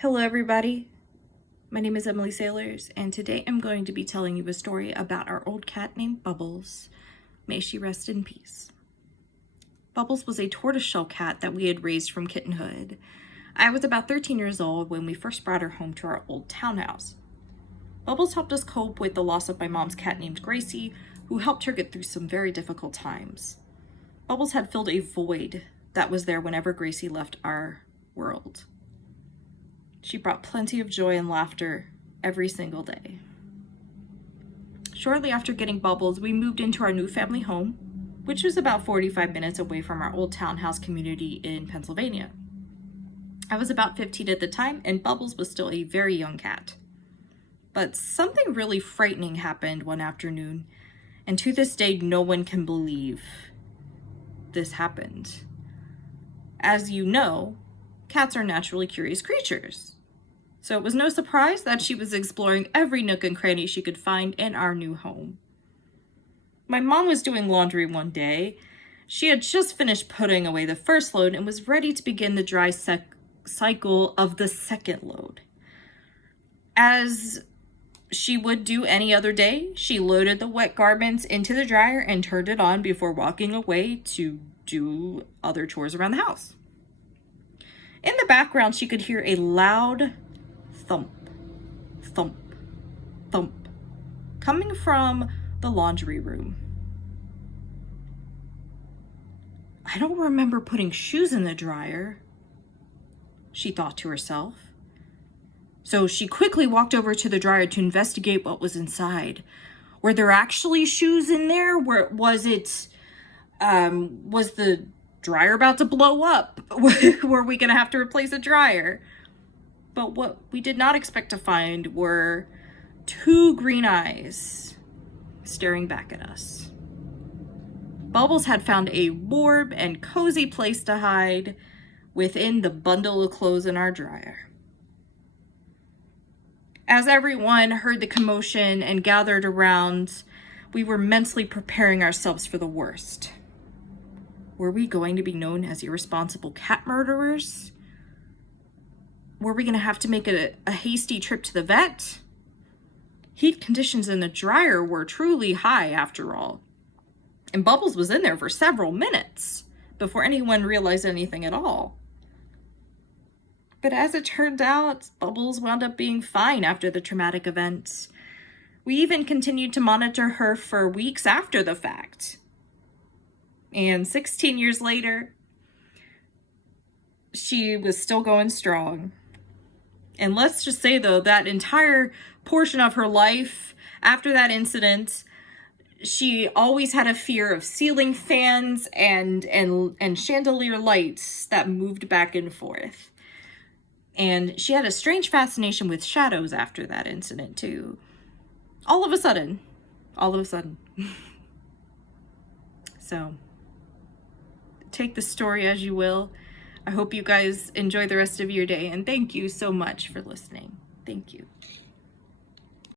Hello everybody, my name is Emily Sailors, and today I'm going to be telling you a story about our old cat named Bubbles. May she rest in peace. Bubbles was a tortoiseshell cat that we had raised from kittenhood. I was about 13 years old when we first brought her home to our old townhouse. Bubbles helped us cope with the loss of my mom's cat named Gracie, who helped her get through some very difficult times. Bubbles had filled a void that was there whenever Gracie left our world. She brought plenty of joy and laughter every single day. Shortly after getting Bubbles, we moved into our new family home, which was about 45 minutes away from our old townhouse community in Pennsylvania. I was about 15 at the time, and Bubbles was still a very young cat. But something really frightening happened one afternoon, and to this day, no one can believe this happened. As you know, cats are naturally curious creatures. So it was no surprise that she was exploring every nook and cranny she could find in our new home. My mom was doing laundry one day. She had just finished putting away the first load and was ready to begin the dry cycle of the second load. As she would do any other day, she loaded the wet garments into the dryer and turned it on before walking away to do other chores around the house. In the background, she could hear a loud thump, thump, thump, coming from the laundry room. I don't remember putting shoes in the dryer, she thought to herself. So she quickly walked over to the dryer to investigate what was inside. Were there actually shoes in there? Was the dryer about to blow up? Were we gonna have to replace a dryer? But what we did not expect to find were two green eyes staring back at us. Bubbles had found a warm and cozy place to hide within the bundle of clothes in our dryer. As everyone heard the commotion and gathered around, we were mentally preparing ourselves for the worst. Were we going to be known as irresponsible cat murderers? Were we going to have to make a hasty trip to the vet? Heat conditions in the dryer were truly high after all. And Bubbles was in there for several minutes before anyone realized anything at all. But as it turned out, Bubbles wound up being fine after the traumatic event. We even continued to monitor her for weeks after the fact. And 16 years later, she was still going strong. And let's just say, though, that entire portion of her life after that incident, she always had a fear of ceiling fans and chandelier lights that moved back and forth. And she had a strange fascination with shadows after that incident, too. All of a sudden. So, take the story as you will. I hope you guys enjoy the rest of your day, and thank you so much for listening. Thank you.